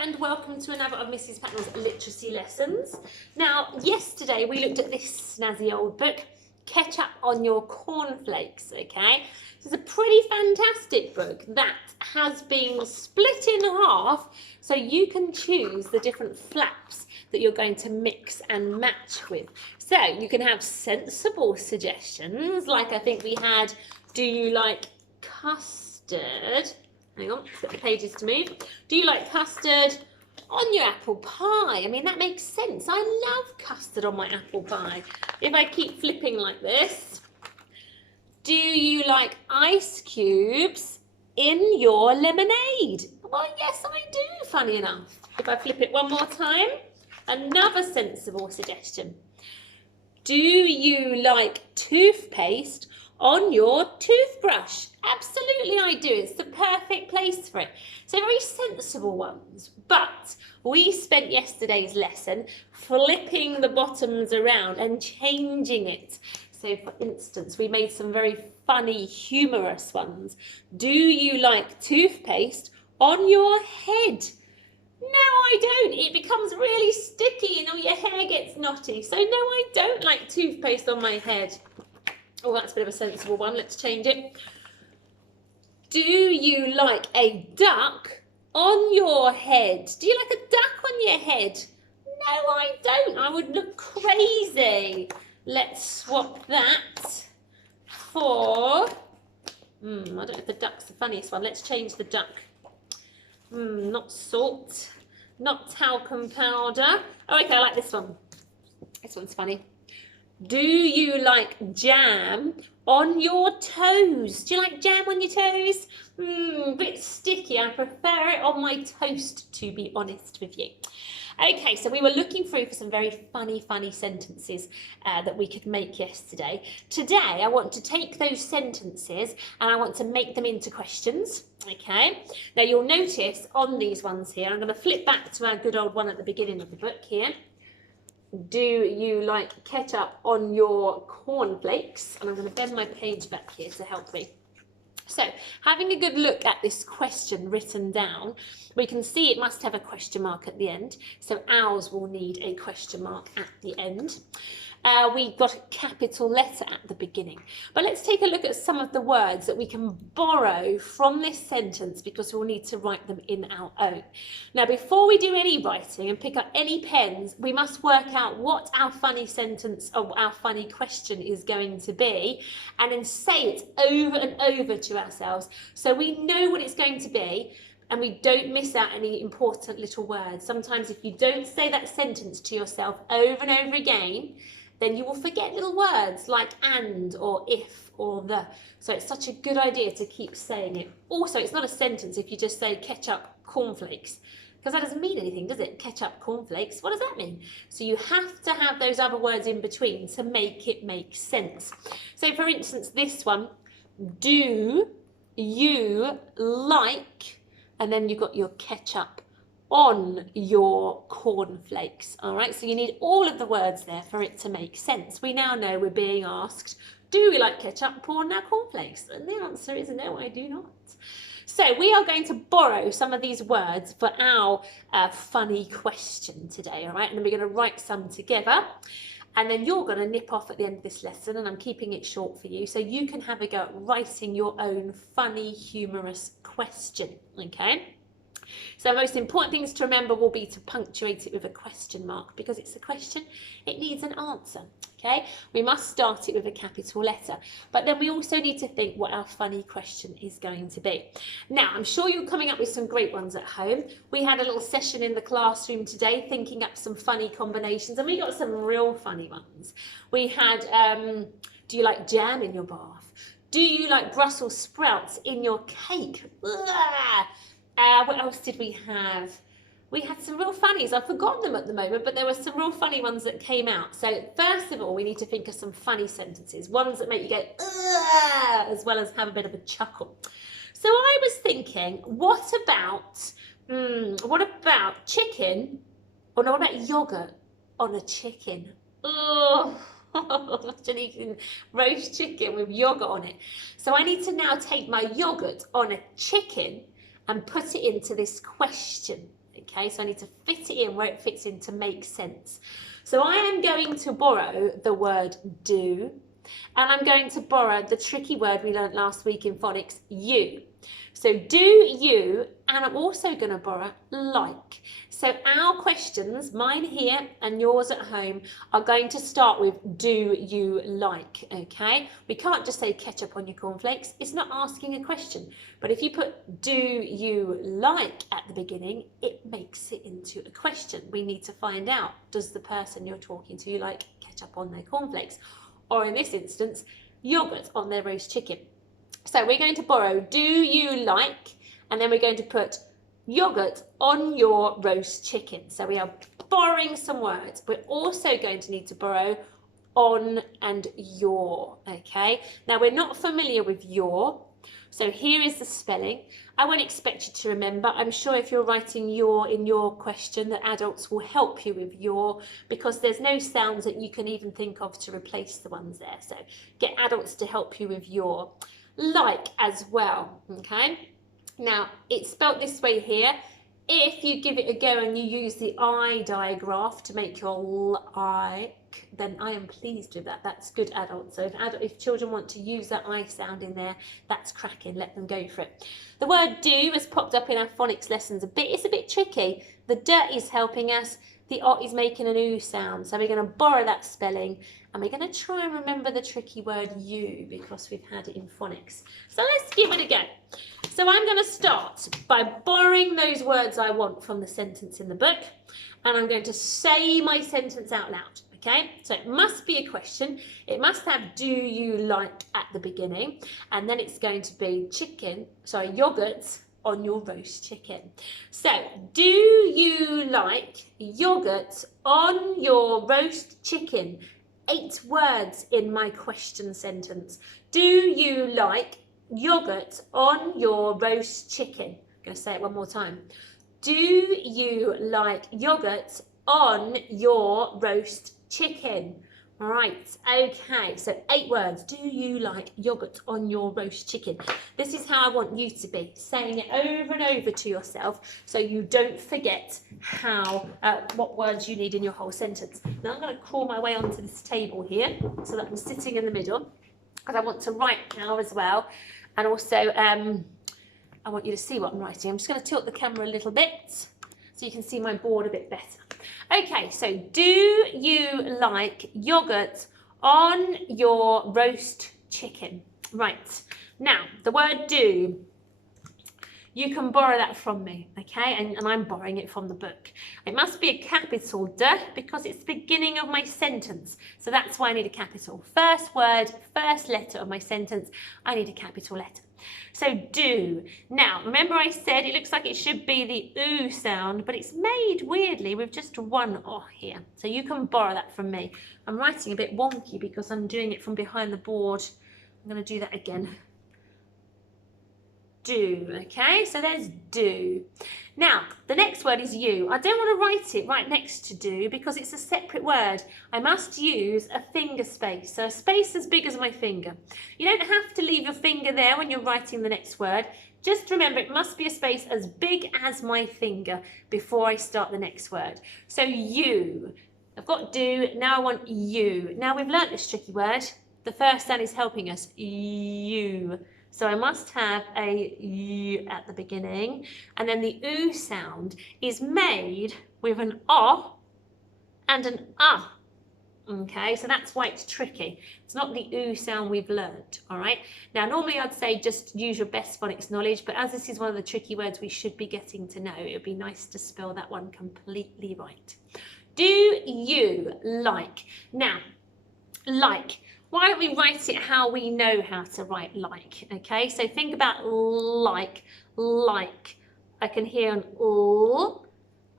and welcome to another of Mrs. Patnell's literacy lessons. Now, yesterday we looked at this snazzy old book, Ketchup on Your Cornflakes, okay? It's a pretty fantastic book that has been split in half so you can choose the different flaps that you're going to mix and match with. So you can have sensible suggestions, like I think we had, do you like custard? Hang on, let's get the pages to move. Do you like custard on your apple pie? I mean, that makes sense. I love custard on my apple pie. If I keep flipping like this. Do you like ice cubes in your lemonade? Well, yes, I do, funny enough. If I flip it one more time, another sensible suggestion. Do you like toothpaste on your toothbrush? Absolutely I do. It's the perfect place for it. So very sensible ones. But we spent yesterday's lesson flipping the bottoms around and changing it. So for instance, we made some very funny, humorous ones. Do you like toothpaste on your head? No, I don't. It becomes really sticky and all your hair gets knotty. So no, I don't like toothpaste on my head. Oh, that's a bit of a sensible one. Let's change it. Do you like a duck on your head? Do you like a duck on your head? No, I don't. I would look crazy. Let's swap that for... I don't know if the duck's the funniest one. Let's change the duck. Not salt, not talcum powder. Oh, okay, I like this one. This one's funny. Do you like jam on your toes? Do you like jam on your toes? A bit sticky. I prefer it on my toast, to be honest with you. Okay, so we were looking through for some very funny sentences that we could make yesterday. Today, I want to take those sentences and I want to make them into questions, okay? Now, you'll notice on these ones here, I'm going to flip back to our good old one at the beginning of the book here. Do you like ketchup on your cornflakes? And I'm going to bend my page back here to help me. So, having a good look at this question written down, we can see it must have a question mark at the end. So ours will need a question mark at the end. We got a capital letter at the beginning. But let's take a look at some of the words that we can borrow from this sentence because we'll need to write them in our own. Now, before we do any writing and pick up any pens, we must work out what our funny sentence or our funny question is going to be and then say it over and over to ourselves so we know what it's going to be and we don't miss out any important little words. Sometimes if you don't say that sentence to yourself over and over again, then you will forget little words like and or if or the. So it's such a good idea to keep saying it. Also, it's not a sentence if you just say ketchup cornflakes, because that doesn't mean anything, does it? Ketchup cornflakes, what does that mean? So you have to have those other words in between to make it make sense. So for instance, this one, do you like, and then you've got your ketchup on your cornflakes. All right, so you need all of the words there for it to make sense. We now know we're being asked, do we like ketchup on our cornflakes? And the answer is no, I do not. So we are going to borrow some of these words for our funny question today, all right? And then we're going to write some together. And then you're going to nip off at the end of this lesson, and I'm keeping it short for you, so you can have a go at writing your own funny, humorous question, okay? So the most important things to remember will be to punctuate it with a question mark because it's a question, it needs an answer, okay? We must start it with a capital letter, but then we also need to think what our funny question is going to be. Now, I'm sure you're coming up with some great ones at home. We had a little session in the classroom today thinking up some funny combinations and we got some real funny ones. We had, do you like jam in your bath? Do you like Brussels sprouts in your cake? Ugh. What else did we have? We had some real funnies. I've forgotten them at the moment, but there were some real funny ones that came out. So first of all, we need to think of some funny sentences, ones that make you go, ugh, as well as have a bit of a chuckle. So I was thinking, what about chicken, or no, what about yogurt on a chicken? Oh, imagine eating roast chicken with yogurt on it. So I need to now take my yogurt on a chicken and put it into this question, okay? So I need to fit it in where it fits in to make sense. So I am going to borrow the word do, and I'm going to borrow the tricky word we learned last week in phonics, you. So do you, and I'm also going to borrow like. So our questions, mine here and yours at home, are going to start with do you like, okay? We can't just say ketchup on your cornflakes. It's not asking a question. But if you put do you like at the beginning, it makes it into a question. We need to find out, does the person you're talking to like ketchup on their cornflakes? Or in this instance, yogurt on their roast chicken. So we're going to borrow do you like, and then we're going to put yogurt on your roast chicken. So we are borrowing some words. We're also going to need to borrow on and your, okay? Now we're not familiar with your, so here is the spelling. I won't expect you to remember. I'm sure if you're writing your in your question, that adults will help you with your, because there's no sounds that you can even think of to replace the ones there. So get adults to help you with your. Like as well, okay? Now, it's spelt this way here. If you give it a go and you use the I digraph to make your like, then I am pleased with that. That's good, adults. So if children want to use that I sound in there, that's cracking. Let them go for it. The word do has popped up in our phonics lessons a bit. It's a bit tricky. The dirt is helping us. The ot is making an oo sound. So we're going to borrow that spelling, and we're going to try and remember the tricky word you, because we've had it in phonics. So let's give it a go. So I'm going to start by borrowing those words I want from the sentence in the book, and I'm going to say my sentence out loud. Okay, so it must be a question. It must have do you like at the beginning, and then it's going to be yogurt on your roast chicken. So, do you like yogurt on your roast chicken? 8 words in my question sentence. Do you like yogurt on your roast chicken? I'm going to say it one more time. Do you like yogurt on your roast chicken? Right, okay, so 8 words. Do you like yogurt on your roast chicken? This is how I want you to be, saying it over and over to yourself so you don't forget what words you need in your whole sentence. Now I'm going to crawl my way onto this table here so that I'm sitting in the middle, because I want to write now as well. And also, I want you to see what I'm writing. I'm just going to tilt the camera a little bit so you can see my board a bit better. Okay, so do you like yogurt on your roast chicken? Right, now the word do, you can borrow that from me, okay? And I'm borrowing it from the book. It must be a capital D because it's the beginning of my sentence. So that's why I need a capital. First word, first letter of my sentence, I need a capital letter. So do. Now, remember I said it looks like it should be the oo sound, but it's made weirdly with just one O here. So you can borrow that from me. I'm writing a bit wonky because I'm doing it from behind the board. I'm going to do that again. Do, okay? So there's do. Now, the next word is you. I don't want to write it right next to do because it's a separate word. I must use a finger space, so a space as big as my finger. You don't have to leave your finger there when you're writing the next word. Just remember, it must be a space as big as my finger before I start the next word. So you. I've got do, now I want you. Now we've learnt this tricky word. The first sound is helping us, you. So I must have a U at the beginning, and then the oo sound is made with an O and an ah. Okay, so that's why it's tricky. It's not the oo sound we've learned, all right? Now, normally I'd say just use your best phonics knowledge, but as this is one of the tricky words we should be getting to know, it would be nice to spell that one completely right. Do you like? Now, like. Why don't we write it how we know how to write like, okay? So think about like. I can hear an L,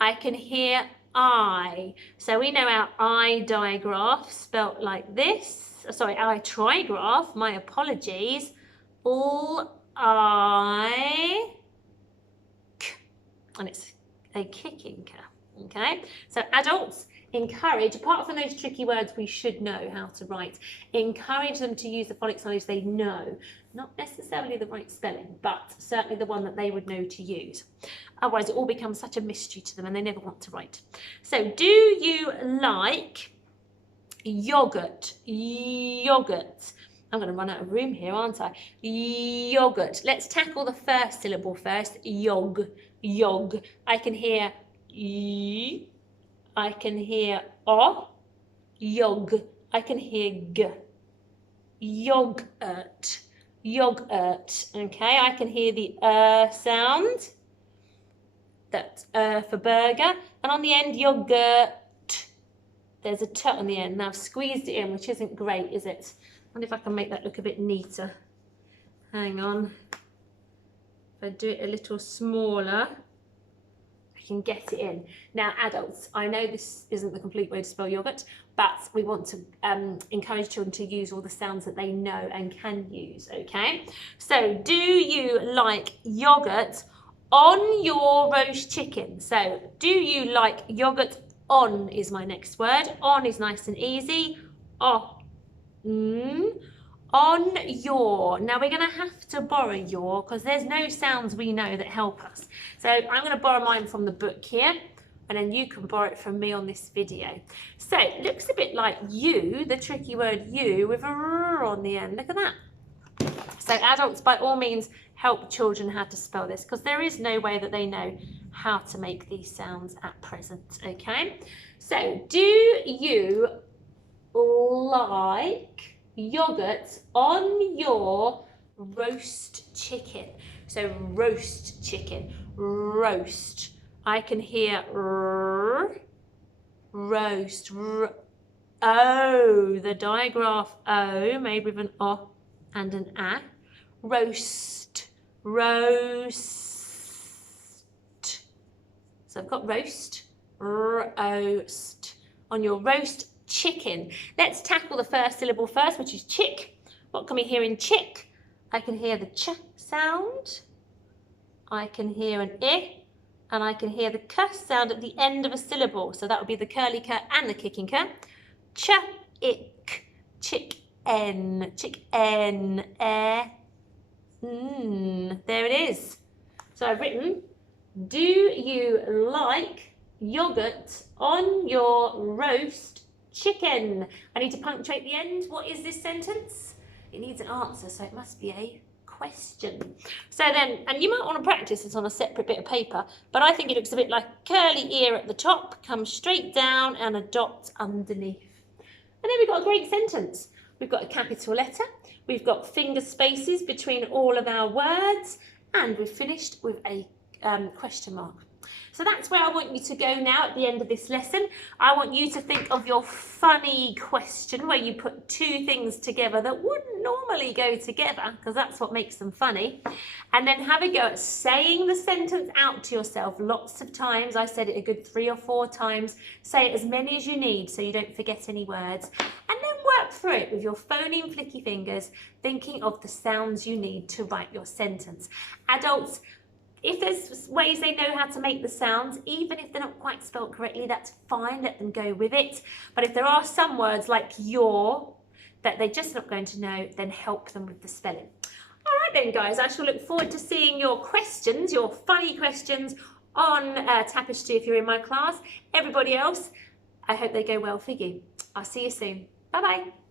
I can hear I. So we know our I digraph spelt like this. Sorry, I trigraph, my apologies. L, I, k, and it's a kicking k, okay? So adults, encourage, apart from those tricky words we should know how to write, encourage them to use the phonics knowledge they know. Not necessarily the right spelling, but certainly the one that they would know to use. Otherwise, it all becomes such a mystery to them and they never want to write. So, do you like yogurt? Yogurt. I'm going to run out of room here, aren't I? Yogurt. Let's tackle the first syllable first. Yog. Yog. I can hear y. I can hear o. Yog. I can hear g. Yogurt. Yogurt. Okay, I can hear the sound. That's for burger. And on the end, yogurt. There's a t on the end. Now I've squeezed it in, which isn't great, is it? I wonder if I can make that look a bit neater. Hang on. If I do it a little smaller, I can get it in. Now, adults, I know this isn't the complete way to spell yogurt, but we want to encourage children to use all the sounds that they know and can use, okay? So, do you like yogurt on your roast chicken? So, do you like yogurt on is my next word. On is nice and easy. Oh. On your. Now we're going to have to borrow your because there's no sounds we know that help us. So I'm going to borrow mine from the book here and then you can borrow it from me on this video. So it looks a bit like you, the tricky word you, with a r on the end. Look at that. So adults, by all means, help children how to spell this because there is no way that they know how to make these sounds at present, okay? So do you like yogurt on your roast chicken? So roast chicken, roast. I can hear roast, O, the digraph O made with an O and an A. Roast, roast. So I've got roast, roast. On your roast chicken. Let's tackle the first syllable first, which is chick. What can we hear in chick? I can hear the ch sound. I can hear an I. And I can hear the k sound at the end of a syllable. So that would be the curly k and the kicking k. Ch, ick, chick, n, there it is. So I've written, do you like yogurt on your roast chicken? I need to punctuate the end. What is this sentence? It needs an answer, so it must be a question. So then, and you might want to practice this on a separate bit of paper, but I think it looks a bit like curly ear at the top, comes straight down and a dot underneath. And then we've got a great sentence. We've got a capital letter, we've got finger spaces between all of our words, and we've finished with a question mark. So that's where I want you to go now at the end of this lesson. I want you to think of your funny question where you put two things together that wouldn't normally go together, because that's what makes them funny. And then have a go at saying the sentence out to yourself lots of times. I said it a good 3 or 4 times. Say it as many as you need so you don't forget any words. And then work through it with your phony and flicky fingers, thinking of the sounds you need to write your sentence. Adults, if there's ways they know how to make the sounds, even if they're not quite spelled correctly, that's fine, let them go with it. But if there are some words like your that they're just not going to know, then help them with the spelling. All right then, guys, I shall look forward to seeing your questions, your funny questions on Tapestry if you're in my class. Everybody else, I hope they go well for you. I'll see you soon. Bye-bye.